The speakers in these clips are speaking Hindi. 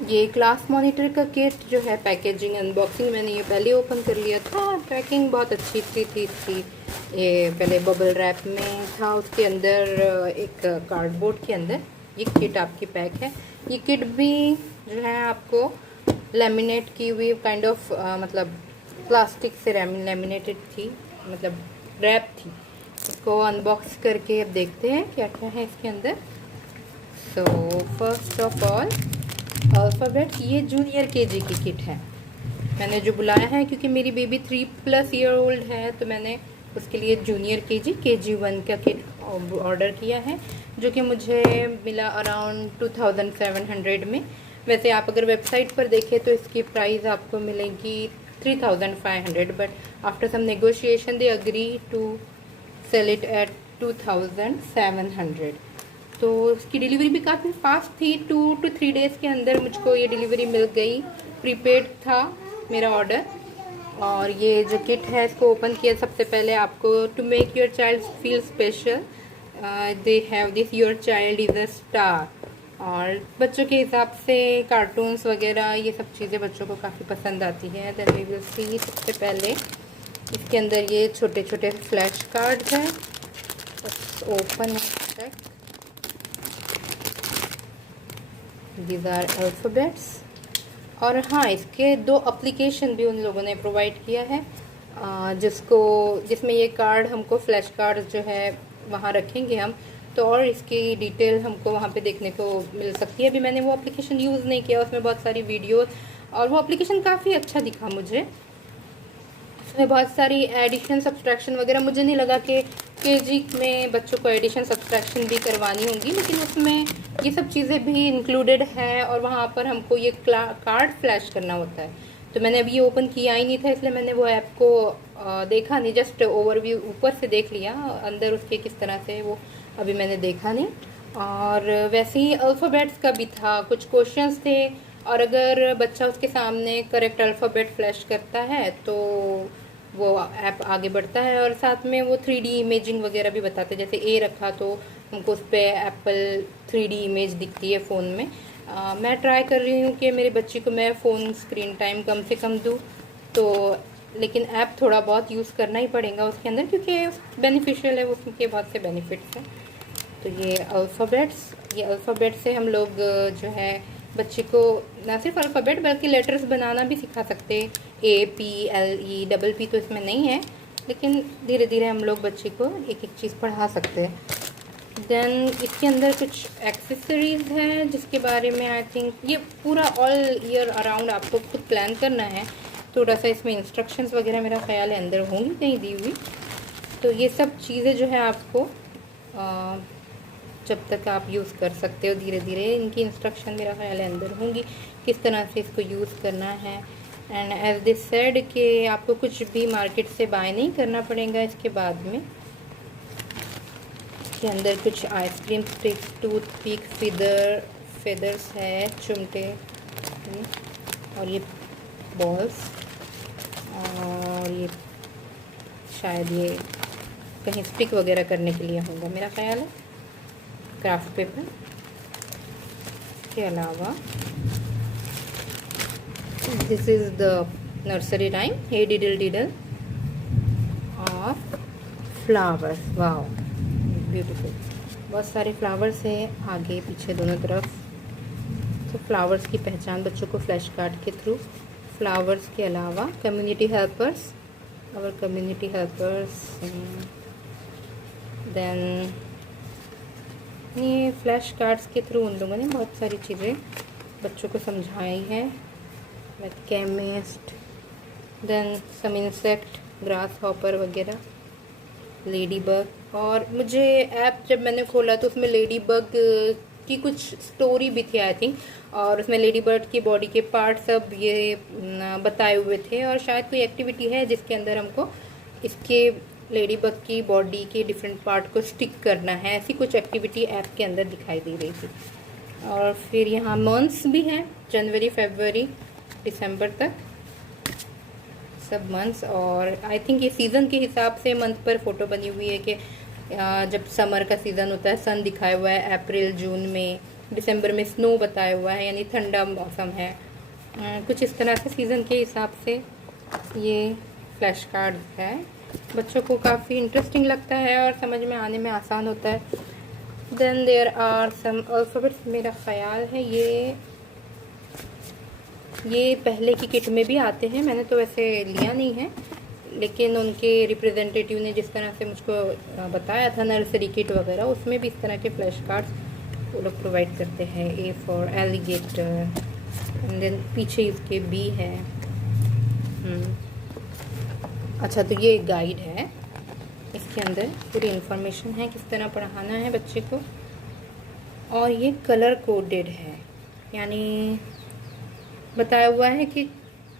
ये क्लास मॉनिटर का किट जो है, पैकेजिंग अनबॉक्सिंग मैंने ये पहले ओपन कर लिया था। पैकिंग बहुत अच्छी थी इसकी। ये पहले बबल रैप में था, उसके अंदर एक कार्डबोर्ड के अंदर ये किट आपकी पैक है। ये किट भी जो है आपको लेमिनेट की हुई काइंड ऑफ मतलब प्लास्टिक से लेमिनेटेड थी, मतलब रैप थी। इसको अनबॉक्स करके अब देखते हैं क्या क्या है इसके अंदर। So first of all alphabet, ये जूनियर केजी की किट है। मैंने जो बुलाया है क्योंकि मेरी बेबी 3+ ईयर ओल्ड है, तो मैंने उसके लिए जूनियर KG1 का किट ऑर्डर किया है, जो कि मुझे मिला अराउंड 2700 में। वैसे आप अगर वेबसाइट पर देखें तो इसकी प्राइस आपको मिलेगी 3500, but after some negotiation they agree to sell it at 2700। तो उसकी डिलीवरी भी काफ़ी फास्ट थी, 2 to 3 डेज़ के अंदर मुझको ये डिलीवरी मिल गई। प्रीपेड था मेरा ऑर्डर। और ये जो किट है इसको ओपन किया सबसे पहले आपको to make your child feel special they have this your child is a star. और बच्चों के हिसाब से कार्टून्स वगैरह ये सब चीज़ें बच्चों को काफ़ी पसंद आती है। देन वी विल सी, सबसे पहले इसके अंदर ये छोटे छोटे फ्लैश कार्ड्स हैं। Open check, these are alphabets. और हाँ, इसके 2 एप्लीकेशन भी उन लोगों ने प्रोवाइड किया है, जिसमें ये कार्ड हमको फ्लैश कार्ड जो है वहाँ रखेंगे हम, तो और इसकी डिटेल हमको वहाँ पे देखने को मिल सकती है। अभी मैंने वो एप्लीकेशन यूज़ नहीं किया, उसमें बहुत सारी वीडियोस, और वो एप्लीकेशन काफ़ी अच्छा दिखा मुझे। उसमें बहुत सारी एडिशन सब्सट्रैक्शन वगैरह, मुझे नहीं लगा कि केजी में बच्चों को एडिशन सब्सट्रैक्शन भी करवानी होगी, लेकिन उसमें ये सब चीज़ें भी इंक्लूडेड है। और वहाँ पर हमको ये कार्ड फ्लैश करना होता है। तो मैंने अभी ये ओपन किया ही नहीं था, इसलिए मैंने वो ऐप को देखा नहीं, जस्ट ओवरव्यू ऊपर से देख लिया, अंदर उसके किस तरह से वो अभी मैंने देखा नहीं। और वैसे ही अल्फ़ाबेट्स का भी था, कुछ क्वेश्चंस थे, और अगर बच्चा उसके सामने करेक्ट अल्फ़ाबेट फ्लैश करता है तो वो ऐप आगे बढ़ता है। और साथ में वो 3D इमेजिंग वगैरह भी बताते हैं। जैसे ए रखा तो हमको उस पर एप्पल 3D इमेज दिखती है फ़ोन में। मैं ट्राई कर रही हूँ कि मेरे बच्चे को मैं फ़ोन स्क्रीन टाइम कम से कम दूँ, तो लेकिन ऐप थोड़ा बहुत यूज़ करना ही पड़ेगा उसके अंदर, क्योंकि बेनिफिशियल है, उसके बहुत से बेनिफिट्स हैं। तो ये अल्फ़ाबेट से हम लोग जो है बच्चे को ना सिर्फ अल्फ़ाबेट बल्कि लेटर्स बनाना भी सिखा सकते हैं। APLE डबल पी तो इसमें नहीं है, लेकिन धीरे धीरे हम लोग बच्चे को एक एक चीज़ पढ़ा सकते हैं। देन इसके अंदर कुछ एक्सेसरीज़ हैं जिसके बारे में आई थिंक ये पूरा ऑल ईयर अराउंड आपको खुद प्लान करना है। थोड़ा सा इसमें इंस्ट्रक्शंस वगैरह मेरा ख्याल है अंदर होंगी कहीं दी हुई। तो ये सब चीज़ें जो है आपको जब तक आप यूज़ कर सकते हो धीरे धीरे, इनकी इंस्ट्रक्शन मेरा ख्याल है अंदर होंगी, किस तरह से इसको यूज़ करना है। एंड एज दिस सेड कि आपको कुछ भी मार्केट से बाय नहीं करना पड़ेगा इसके बाद में। इसके अंदर कुछ आइसक्रीम स्टिक्स, टूथपिक, फेदर्स है, चिमटे, और ये बॉल्स, और ये शायद ये कहीं स्टिक वगैरह करने के लिए होगा मेरा ख्याल है, क्राफ्ट पेपर। के अलावा this is the nursery rhyme, hey diddle diddle, और फ्लावर्स, वाओ ब्यूटीफुल, बहुत सारे फ्लावर्स हैं आगे पीछे दोनों तरफ। तो फ्लावर्स की पहचान बच्चों को फ्लैश कार्ड के थ्रू। फ्लावर्स के अलावा कम्युनिटी हेल्पर्स, और कम्युनिटी हेल्पर्स, देन ये फ्लैश कार्ड्स के थ्रू उन लोगों ने बहुत सारी चीज़ें बच्चों को समझाई है, with chemist, then some insect, grasshopper वगैरह, लेडी बग। और मुझे ऐप जब मैंने खोला तो उसमें लेडी बग की कुछ स्टोरी भी थी आई थिंक, और उसमें लेडी बर्ड की बॉडी के पार्ट सब ये बताए हुए थे, और शायद कोई एक्टिविटी है जिसके अंदर हमको इसके लेडी बग की बॉडी के डिफरेंट पार्ट को स्टिक करना है, ऐसी कुछ एक्टिविटी ऐप के अंदर दिखाई दे रही थी। और फिर यहाँ मंथ्स भी हैं, जनवरी, फरवरी, दिसंबर तक सब मंथ्स। और आई थिंक ये सीज़न के हिसाब से मंथ पर फ़ोटो बनी हुई है कि जब समर का सीज़न होता है सन दिखाया हुआ है अप्रैल जून में, दिसंबर में स्नो बताया हुआ है, यानी ठंडा मौसम है। कुछ इस तरह से सीज़न के हिसाब से ये फ्लैश कार्ड है। बच्चों को काफ़ी इंटरेस्टिंग लगता है और समझ में आने में आसान होता है। Then there are some alphabets, मेरा ख्याल है ये पहले की किट में भी आते हैं, मैंने तो वैसे लिया नहीं है, लेकिन उनके रिप्रेजेंटेटिव ने जिस तरह से मुझको बताया था नर्सरी किट वगैरह, उसमें भी इस तरह के फ्लैश कार्ड्स वो लोग प्रोवाइड करते हैं। A for alligator, and then पीछे इसके बी है। अच्छा, तो ये एक गाइड है, इसके अंदर पूरी इन्फॉर्मेशन है किस तरह पढ़ाना है बच्चे को। और ये कलर कोडेड है, यानी बताया हुआ है कि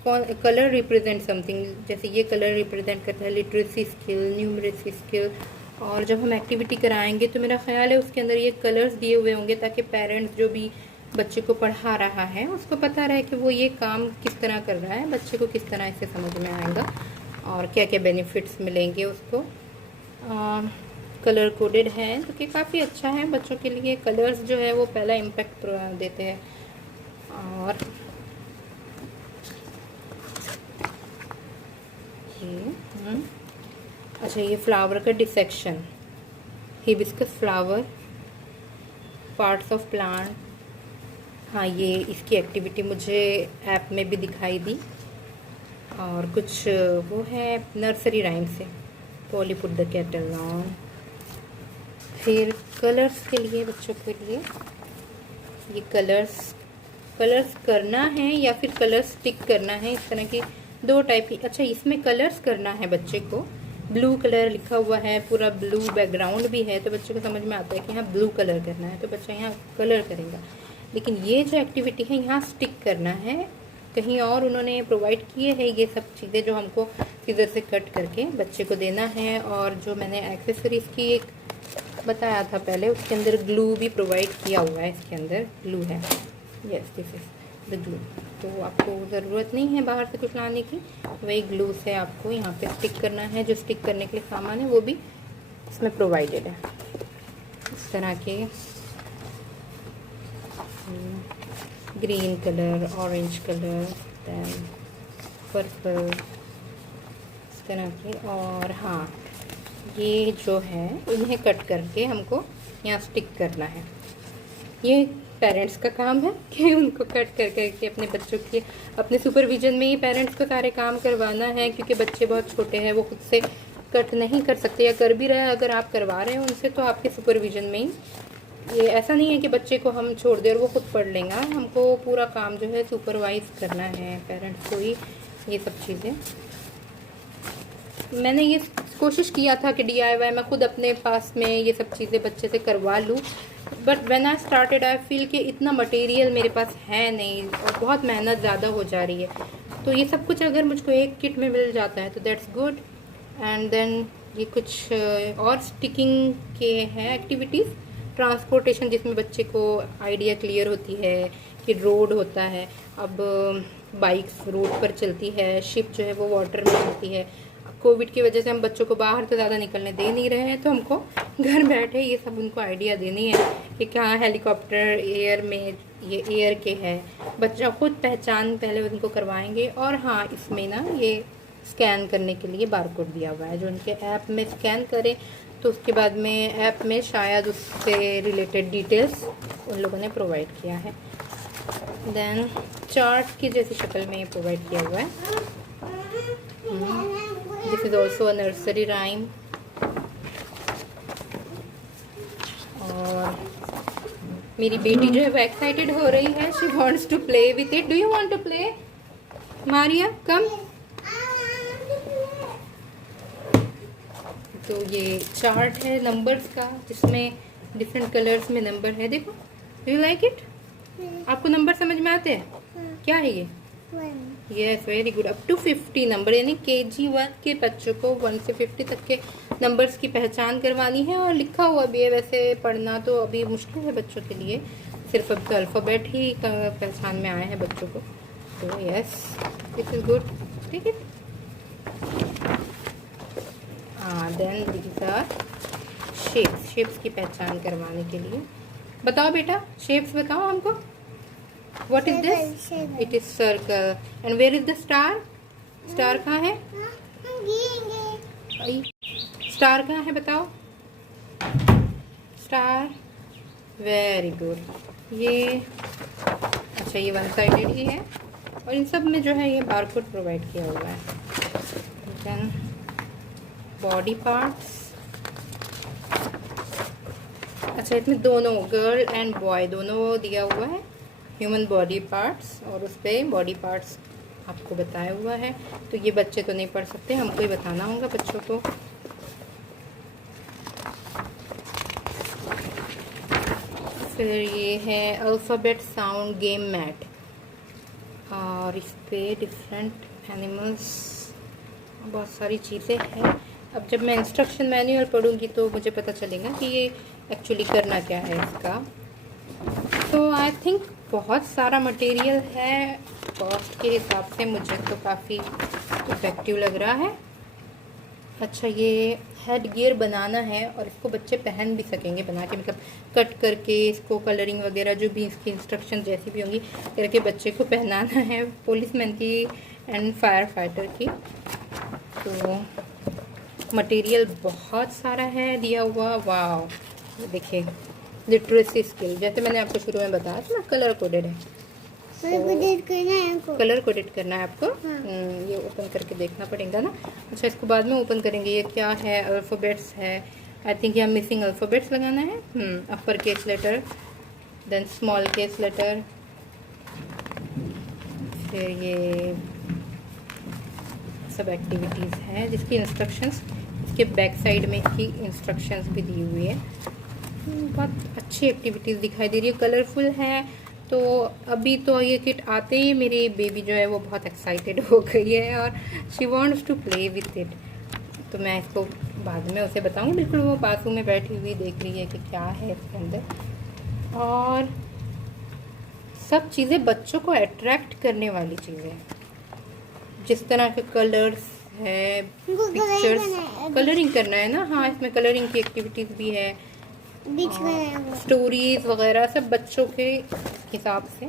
कौन कलर रिप्रेजेंट समथिंग। जैसे ये कलर रिप्रेजेंट करता है लिटरेसी स्किल, न्यूमरेसी स्किल। और जब हम एक्टिविटी कराएंगे तो मेरा ख्याल है उसके अंदर ये कलर्स दिए हुए होंगे, ताकि पेरेंट्स जो भी बच्चे को पढ़ा रहा है उसको पता रहे कि वो ये काम किस तरह कर रहा है, बच्चे को किस तरह इससे समझ में आएगा और क्या क्या बेनिफिट्स मिलेंगे उसको। कलर कोडेड है, जो कि काफ़ी अच्छा है बच्चों के लिए। कलर्स जो है वो पहला इम्पैक्ट देते हैं। और अच्छा, ये फ्लावर का dissection, hibiscus flower, parts of plant. हाँ, ये इसकी एक्टिविटी मुझे ऐप में भी दिखाई दी। और कुछ वो है नर्सरी राइम से, पोली पुट द केटल ऑन। फिर कलर्स के लिए, बच्चों के लिए ये कलर्स करना है या फिर कलर स्टिक करना है, इस तरह की दो टाइप की। अच्छा, इसमें कलर्स करना है बच्चे को, ब्लू कलर लिखा हुआ है, पूरा ब्लू बैकग्राउंड भी है, तो बच्चे को समझ में आता है कि यहाँ ब्लू कलर करना है, तो बच्चा यहाँ कलर करेगा। लेकिन ये जो एक्टिविटी है यहाँ स्टिक करना है। कहीं और उन्होंने प्रोवाइड किए हैं ये सब चीज़ें जो हमको सीजर से कट करके बच्चे को देना है। और जो मैंने एक्सेसरीज की एक बताया था पहले, उसके अंदर ग्लू भी प्रोवाइड किया हुआ है। इसके अंदर ग्लू है, yes this is the glue. तो आपको ज़रूरत नहीं है बाहर से कुछ लाने की, वही ग्लू से आपको यहाँ पे स्टिक करना है। जो स्टिक करने के लिए सामान है वो भी इसमें प्रोवाइडेड है। इस तरह के green colour, orange colour, then purple, इस तरह के। और हाँ, ये जो है इन्हें कट करके हमको यहाँ स्टिक करना है। ये पेरेंट्स का काम है कि उनको कट कर करके अपने बच्चों के अपने सुपरविजन में ही पेरेंट्स को सारे काम करवाना है, क्योंकि बच्चे बहुत छोटे हैं, वो खुद से कट नहीं कर सकते, या कर भी रहे हैं अगर आप करवा रहे हैं उनसे तो आपके सुपरविजन में ही। ये ऐसा नहीं है कि बच्चे को हम छोड़ दें और वो खुद पढ़ लेगा, हमको पूरा काम जो है सुपरवाइज करना है पेरेंट्स को ही ये सब चीज़ें। मैंने ये कोशिश किया था कि DIY मैं खुद अपने पास में ये सब चीज़ें बच्चे से करवा लूँ, but when I started I feel कि इतना मटेरियल मेरे पास है नहीं और बहुत मेहनत ज़्यादा हो जा रही है। तो ये सब कुछ अगर मुझको एक किट में मिल जाता है तो दैट्स गुड। एंड देन ये कुछ और स्टिकिंग के हैं एक्टिविटीज़। ट्रांसपोर्टेशन, जिसमें बच्चे को आइडिया क्लियर होती है कि रोड होता है, अब बाइक्स रोड पर चलती है, शिप जो है वो वाटर में चलती है। कोविड की वजह से हम बच्चों को बाहर तो ज़्यादा निकलने दे नहीं रहे हैं, तो हमको घर बैठे ये सब उनको आइडिया देनी है कि कहाँ हेलीकॉप्टर एयर में, ये एयर के है। बच्चा खुद पहचान पहले उनको करवाएंगे। और हाँ, इसमें ना ये स्कैन करने के लिए बारकोड दिया हुआ है, जो उनके ऐप में स्कैन करें तो उसके बाद में ऐप में शायद उससे रिलेटेड डिटेल्स उन लोगों ने प्रोवाइड किया है। देन चार्ट की जैसी शक्ल में ये प्रोवाइड किया हुआ है। This is also a nursery rhyme. और मेरी बेटी जो है वो एक्साइटेड हो रही है, she wants to play with it. Do you want to play Maria, come. तो ये चार्ट है नंबर्स का, जिसमें डिफरेंट कलर्स में नंबर है। देखो, डू यू लाइक इट? आपको नंबर समझ में आते हैं? क्या है ये? Yes, very good. Up to 50 number, यानी KG1 के बच्चों को 1 से 50 तक के नंबर्स की पहचान करवानी है। और लिखा हुआ भी है, वैसे पढ़ना तो अभी मुश्किल है बच्चों के लिए, सिर्फ अब तो अल्फ़ाबेट ही पहचान में आए हैं बच्चों को। तो यस, दिस इज गुड। ठीक है। देन दीज आर शेप्स की पहचान करवाने के लिए बताओ बेटा, शेप्स बताओ हमको। What is this? It is circle. And where is the star? Star कहाँ है? स्टार कहाँ है बताओ? Star, very good. ये अच्छा, ये वन साइडेड ही है और इन सब में जो है ये बारकोड प्रोवाइड किया हुआ है। Then body parts. अच्छा, इसमें दोनों गर्ल एंड बॉय दोनों दिया हुआ है, ह्यूमन बॉडी पार्ट्स, और उस पर बॉडी पार्ट्स आपको बताया हुआ है। तो ये बच्चे तो नहीं पढ़ सकते, हमको ही बताना होगा बच्चों को। फिर ये है अल्फ़ाबेट साउंड गेम मैट, और इस पे डिफरेंट एनिमल्स, बहुत सारी चीज़ें हैं। अब जब मैं इंस्ट्रक्शन मैनुअल पढ़ूंगी तो मुझे पता चलेगा कि ये एक्चुअली करना क्या है इसका। तो आई थिंक बहुत सारा मटेरियल है, कॉस्ट के हिसाब से मुझे तो काफ़ी इफ़ेक्टिव लग रहा है। अच्छा, ये हेड गियर बनाना है और इसको बच्चे पहन भी सकेंगे, बना के मतलब कट करके इसको कलरिंग वगैरह जो भी इसकी इंस्ट्रक्शन जैसी भी होंगी करके बच्चे को पहनाना है, पुलिसमैन की एंड फायर फाइटर की। तो मटेरियल बहुत सारा है दिया हुआ। वाह, देखिए लिटरेसी स्किल, जैसे मैंने आपको शुरू में बताया था ना, कलर कोडेड है। कलर कोडेड करना है आपको। ये ओपन करके देखना पड़ेगा ना। अच्छा, इसको बाद में ओपन करेंगे। ये क्या है? अल्फ़ाबेट्स है। आई थिंक यहाँ मिसिंग अल्फ़ाबेट्स लगाना है। Upper case letter, then small case letter, फिर ये सब एक्टिविटीज़ हैं जिसकी इंस्ट्रक्शंस इसके बैक साइड में इसकी इंस्ट्रक्शंस भी दी हुई है। बहुत अच्छी एक्टिविटीज़ दिखाई दे रही है, कलरफुल है। तो अभी तो ये किट आते ही मेरी बेबी जो है वो बहुत एक्साइटेड हो गई है और she wants to play with it. तो मैं इसको बाद में उसे बताऊंगी। बिल्कुल वो बाजू में बैठी हुई देख रही है कि क्या है इसके अंदर, और सब चीज़ें बच्चों को अट्रैक्ट करने वाली चीज़ें, जिस तरह के कलर्स है, पिक्चर्स, कलरिंग करना है ना। हाँ, इसमें कलरिंग की एक्टिविटीज़ भी है, स्टोरीज वगैरह सब बच्चों के हिसाब से।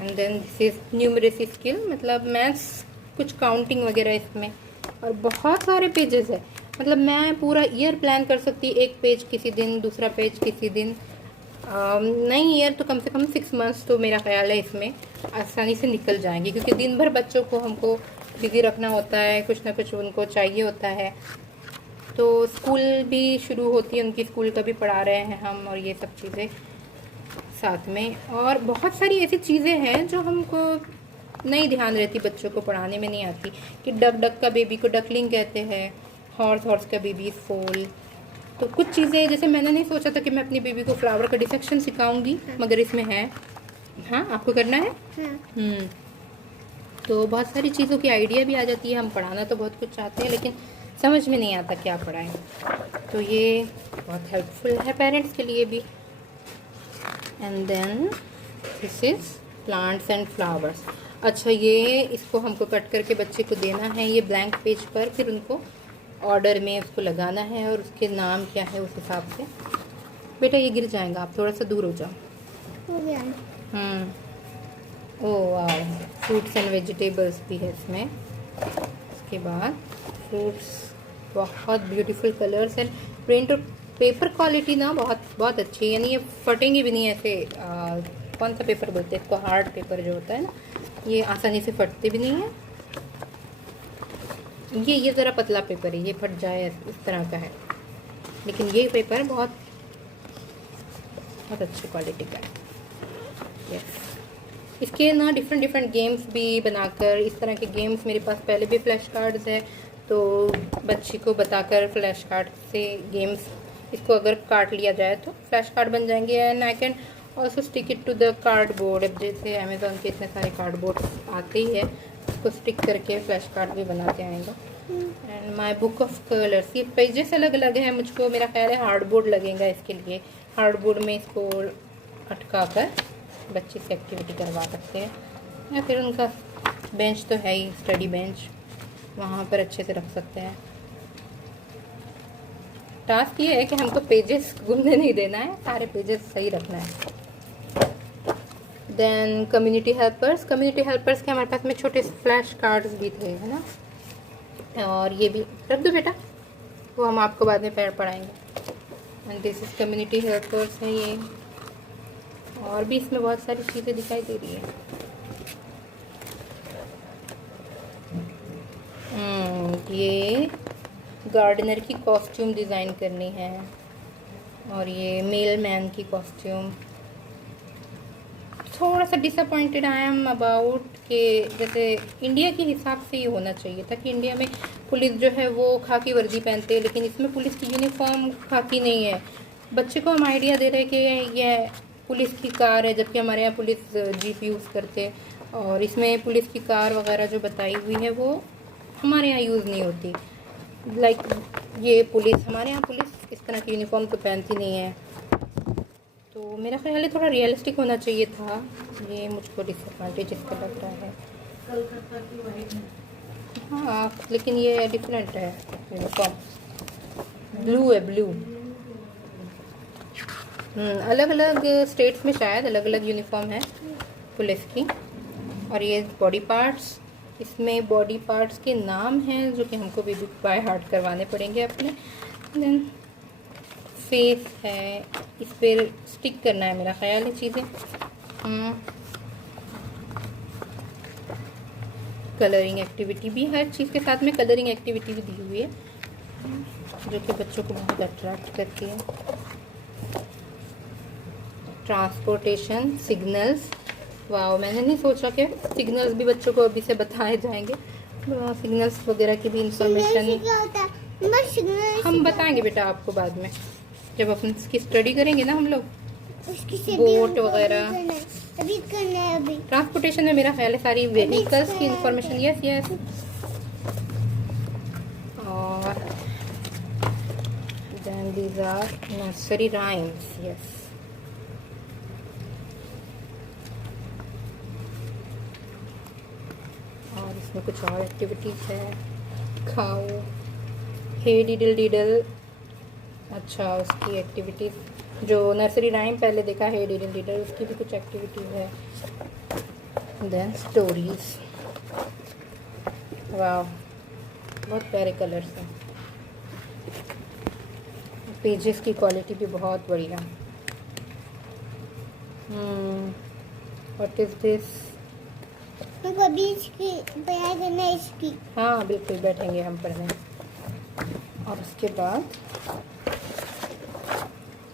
And then this is numeracy skill, मतलब मैथ्स, कुछ काउंटिंग वगैरह इसमें, और बहुत सारे पेजेस है। मतलब मैं पूरा ईयर प्लान कर सकती, एक पेज किसी दिन, दूसरा पेज किसी दिन। नहीं, ईयर तो कम से कम 6 मंथ्स तो मेरा ख्याल है इसमें आसानी से निकल जाएंगे, क्योंकि दिन भर बच्चों को हमको बिजी रखना होता है, कुछ ना कुछ उनको चाहिए होता है। तो स्कूल भी शुरू होती है, उनकी स्कूल का भी पढ़ा रहे हैं हम, और ये सब चीज़ें साथ में। और बहुत सारी ऐसी चीज़ें हैं जो हमको नहीं ध्यान रहती, बच्चों को पढ़ाने में नहीं आती, कि डक डक का बेबी को डकलिंग कहते हैं, हॉर्स हॉर्स का बेबी फोल। तो कुछ चीज़ें जैसे मैंने नहीं सोचा था कि मैं अपनी बेबी को फ्लावर का डिसेक्शन सिखाऊंगी, मगर इसमें है। हाँ, आपको करना है। तो बहुत सारी चीज़ों की आइडिया भी आ जाती है। हम पढ़ाना तो बहुत कुछ चाहते हैं लेकिन समझ में नहीं आता क्या पढ़ाएं। तो ये बहुत हेल्पफुल है पेरेंट्स के लिए भी। And then this is plants and flowers. अच्छा, ये इसको हमको कट करके बच्चे को देना है ये ब्लैंक पेज पर, फिर उनको ऑर्डर में उसको लगाना है और उसके नाम क्या है उस हिसाब से। बेटा ये गिर जाएगा, आप थोड़ा सा दूर हो जाओ। ओह वाह, फ्रूट्स एंड वेजिटेबल्स भी है इसमें। उसके बाद फ्रूट्स, बहुत ब्यूटीफुल कलर्स एंड प्रिंट, और पेपर क्वालिटी ना बहुत अच्छी है, यानी ये फटेंगे भी नहीं ऐसे। कौन सा पेपर बोलते हैं इसको, हार्ड पेपर जो होता है ना, ये आसानी से फटते भी नहीं है। ये ज़रा पतला पेपर है, ये फट जाए इस तरह का है, लेकिन ये पेपर बहुत अच्छी क्वालिटी का है। यस, इसके ना डिफरेंट गेम्स भी बनाकर, इस तरह के गेम्स मेरे पास पहले भी फ्लैश कार्ड्स है, तो बच्ची को बताकर फ्लैश कार्ड से गेम्स, इसको अगर काट लिया जाए तो फ्लैश कार्ड बन जाएंगे। And I can also stick it to the cardboard. अब जैसे अमेज़ॉन के इतने सारे कार्डबोर्ड आते ही है, उसको स्टिक करके फ्लैश कार्ड भी बनाते आएगा। And my book of colours, ये पेजेस अलग अलग हैं, मुझको मेरा ख्याल है हार्डबोर्ड लगेगा इसके लिए। हार्डबोर्ड में इसको अटका कर बच्चे से एक्टिविटी करवा सकते हैं, या फिर उनका बेंच तो है ही, स्टडी बेंच, वहाँ पर अच्छे से रख सकते हैं। टास्क ये है कि हमको पेजेस घूमने नहीं देना है, सारे पेजेस सही रखना है। देन कम्युनिटी हेल्पर्स के हमारे पास में छोटे फ्लैश कार्ड्स भी थे, है ना। और ये भी रख दो बेटा, वो हम आपको बाद में पढ़ाएंगे। And this is community helpers है ये। और भी इसमें बहुत सारी चीज़ें दिखाई दे रही है। ये गार्डनर की कॉस्ट्यूम डिज़ाइन करनी है, और ये मेल मैन की कॉस्ट्यूम। थोड़ा सा डिसअपॉइंटेड आई एम अबाउट कि जैसे इंडिया के हिसाब से ये होना चाहिए था कि इंडिया में पुलिस जो है वो खाकी वर्दी पहनते हैं, लेकिन इसमें पुलिस की यूनिफॉर्म खाकी नहीं है। बच्चे को हम आइडिया दे रहे हैं कि यह पुलिस की कार है, जबकि हमारे यहाँ पुलिस जीप यूज़ करते हैं, और इसमें पुलिस की कार वगैरह जो बताई हुई है वो हमारे यहाँ यूज़ नहीं होती। लाइक ये पुलिस, हमारे यहाँ पुलिस इस तरह की यूनिफॉर्म तो पहनती नहीं है, तो मेरा ख्याल है थोड़ा रियलिस्टिक होना चाहिए था। ये मुझको डिसएडवांटेज इसका लग रहा है। हाँ, लेकिन ये डिफरेंट है यूनिफॉर्म, ब्लू है, ब्लू। अलग अलग स्टेट्स में शायद अलग अलग यूनिफॉर्म है पुलिस की। और ये बॉडी पार्ट्स, इसमें बॉडी पार्ट्स के नाम हैं जो कि हमको भी बाय हार्ट करवाने पड़ेंगे अपने। देन फेस है, इस पर स्टिक करना है मेरा ख्याल है चीज़ें। कलरिंग एक्टिविटी भी, हर चीज़ के साथ में कलरिंग एक्टिविटी भी दी हुई है जो कि बच्चों को बहुत अट्रैक्ट करती है। ट्रांसपोर्टेशन, सिग्नल्स, वाह, मैंने नहीं सोचा कि सिग्नल्स भी बच्चों को अभी से बताए जाएंगे। सिग्नल्स वगैरह की भी इंफॉर्मेशन हम बताएंगे बेटा आपको बाद में, जब अपन इसकी स्टडी करेंगे ना हम लोग, बोट वगैरह। ट्रांसपोर्टेशन में मेरा ख्याल है सारी व्हीकल्स की इंफॉर्मेशन। Yes yes. और then these are nursery rhymes. Yes. और इसमें कुछ और एक्टिविटीज़ है। खाओ, हे डिडल डिडल, अच्छा उसकी एक्टिविटीज़, जो नर्सरी राइम पहले देखा है डिडल डिडल, उसकी भी कुछ एक्टिविटीज़ है। देन स्टोरीज, वाह बहुत प्यारे कलर्स हैं। पेजेस की क्वालिटी भी बहुत बढ़िया। What is this? कभी इसकी पढ़ाई करना है इसकी। हाँ बिल्कुल, बैठेंगे हम पढ़ने। और उसके बाद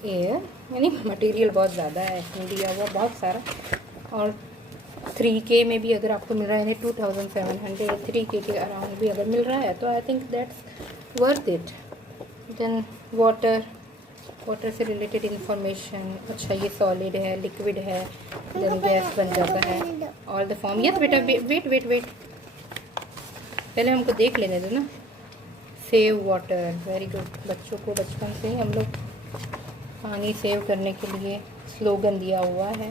एयर, यानी मटेरियल बहुत ज़्यादा है दिया हुआ, बहुत सारा। और 3K में भी अगर आपको मिल रहा है, 2700 3K के अराउंड भी अगर मिल रहा है तो I think that's worth it. Then water से रिलेटेड इंफॉर्मेशन। अच्छा ये सॉलिड है, लिक्विड है, देन गैस बन जाता है। All the form. यस बेटा, वेट, पहले हमको देख लेने दो ना। Save water, very good. बच्चों को बचपन से ही हम लोग पानी सेव करने के लिए स्लोगन दिया हुआ है,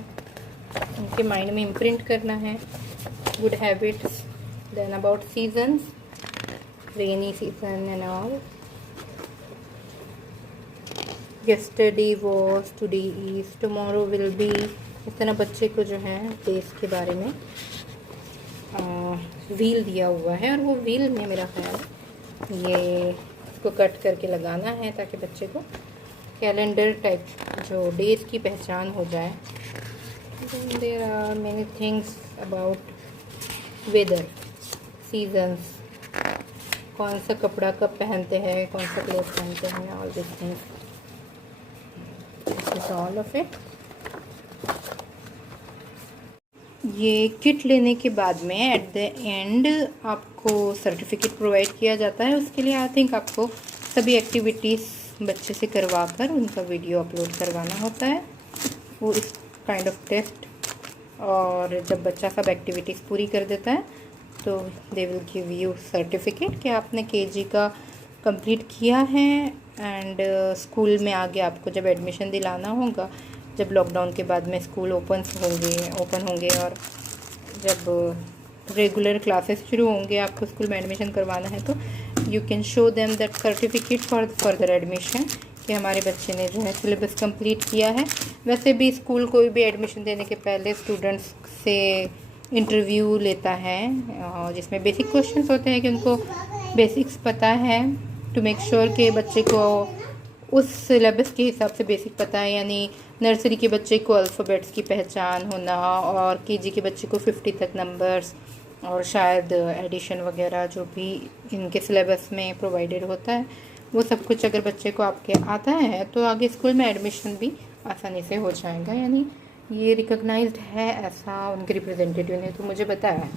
उनके माइंड में इम्प्रिंट करना है। Good habits. Then about seasons, rainy season and all. yesterday was, today is, tomorrow will be। इस तरह बच्चे को जो है देश के बारे में व्हील दिया हुआ है, और वो व्हील में मेरा ख्याल ये इसको कट करके लगाना है ताकि बच्चे को कैलेंडर टाइप जो डेज की पहचान हो जाए। There are many things about weather, seasons, कौन सा कपड़ा कब पहनते हैं, कौन सा क्लोथ पहनते हैं, all this things. This is all of it. ये किट लेने के बाद में एट द एंड आपको सर्टिफिकेट प्रोवाइड किया जाता है। उसके लिए आई थिंक आपको सभी एक्टिविटीज़ बच्चे से करवा कर उनका वीडियो अपलोड करवाना होता है, वो इस काइंड ऑफ टेस्ट। और जब बच्चा सब एक्टिविटीज़ पूरी कर देता है तो they will give you certificate कि आपने केजी का कंप्लीट किया है। एंड स्कूल में आगे आपको जब एडमिशन दिलाना होगा, जब लॉकडाउन के बाद में स्कूल ओपन होंगे और जब रेगुलर क्लासेस शुरू होंगे, आपको स्कूल में एडमिशन करवाना है, तो you can show them that certificate for further admission कि हमारे बच्चे ने जो है सिलेबस कंप्लीट किया है। वैसे भी स्कूल कोई भी एडमिशन देने के पहले स्टूडेंट्स से इंटरव्यू लेता है, जिसमें बेसिक क्वेश्चंस होते हैं कि उनको बेसिक्स पता है, टू मेक श्योर कि बच्चे को उस सिलेबस के हिसाब से बेसिक पता है। यानी नर्सरी के बच्चे को अल्फ़ाबेट्स की पहचान होना, और केजी के बच्चे को 50 तक नंबर्स, और शायद एडिशन वगैरह जो भी इनके सिलेबस में प्रोवाइडेड होता है, वो सब कुछ अगर बच्चे को आपके आता है तो आगे स्कूल में एडमिशन भी आसानी से हो जाएगा। यानी ये रिकॉग्नाइज्ड है, ऐसा उनके रिप्रेजेंटेटिव ने तो मुझे बताया है।